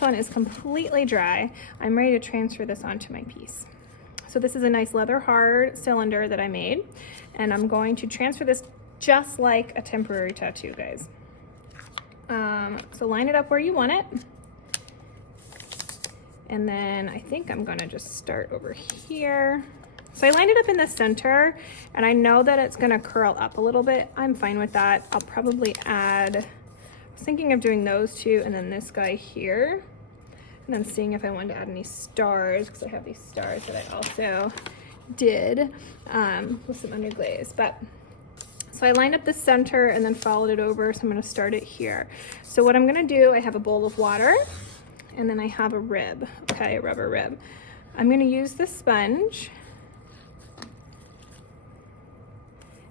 this one is completely dry, I'm ready to transfer this onto my piece. So this is a nice leather hard cylinder that I made, and I'm going to transfer this just like a temporary tattoo, guys. So line it up where you want it. And then I think I'm gonna just start over here. So I lined it up in the center, and I know that it's gonna curl up a little bit. I'm fine with that. I'll probably add, I was thinking of doing those two and then this guy here, and then seeing if I wanted to add any stars, because I have these stars that I also did with some underglaze. But so I lined up the center and then followed it over, so I'm gonna start it here. So what I'm gonna do, I have a bowl of water, and then I have a rib, okay, a rubber rib. I'm gonna use the sponge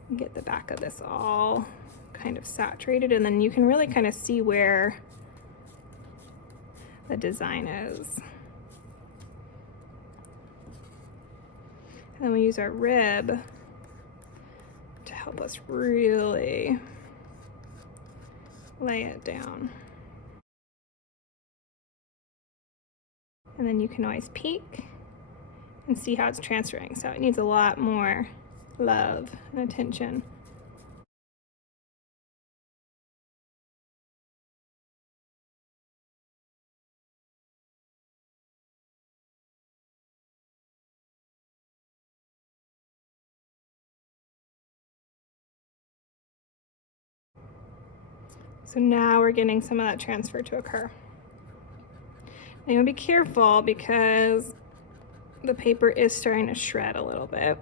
and get the back of this all kind of saturated, and then you can really kind of see where the design is. And then we use our rib to help us really lay it down. And then you can always peek and see how it's transferring. So it needs a lot more love and attention. So now we're getting some of that transfer to occur. Now you want to be careful because the paper is starting to shred a little bit.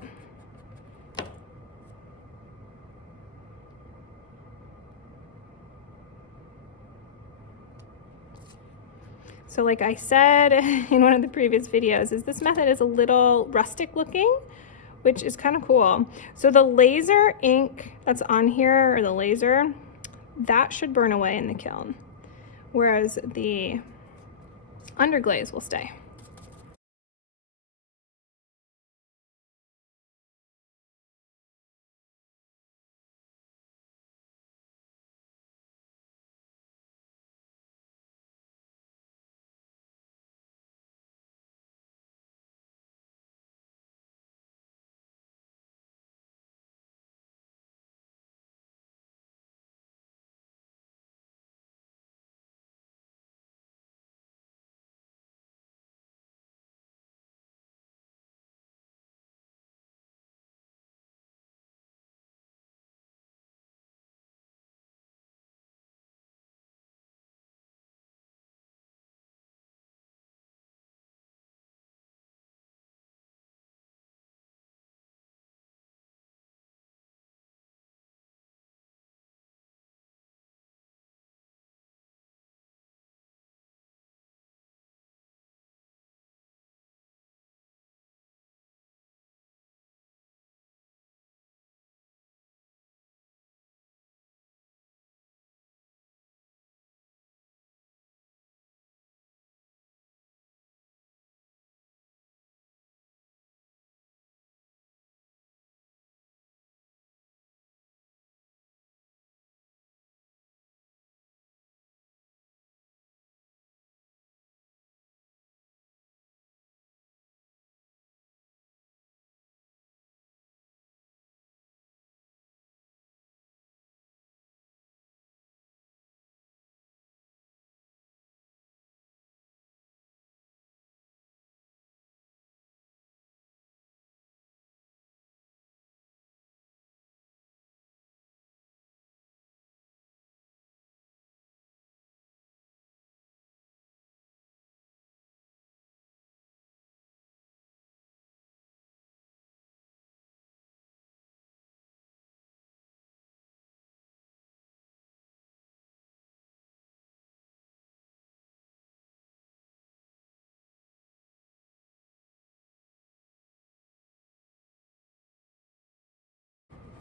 So like I said in one of the previous videos, is this method is a little rustic looking, which is kind of cool. So the laser ink that's on here, or the laser, that should burn away in the kiln, whereas the underglaze will stay.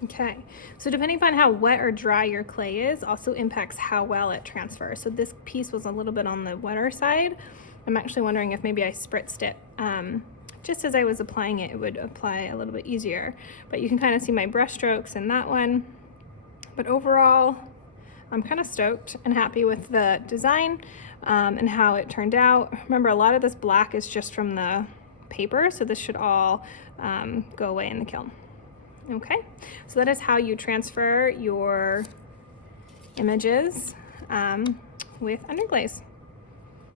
Okay, so depending upon how wet or dry your clay is also impacts how well it transfers. So this piece was a little bit on the wetter side. I'm actually wondering if maybe I spritzed it. Just as I was applying it, it would apply a little bit easier. But you can kind of see my brush strokes in that one. But overall, I'm kind of stoked and happy with the design. and how it turned out. Remember, a lot of this black is just from the paper, so this should all go away in the kiln. Okay, so that is how you transfer your images with Underglaze.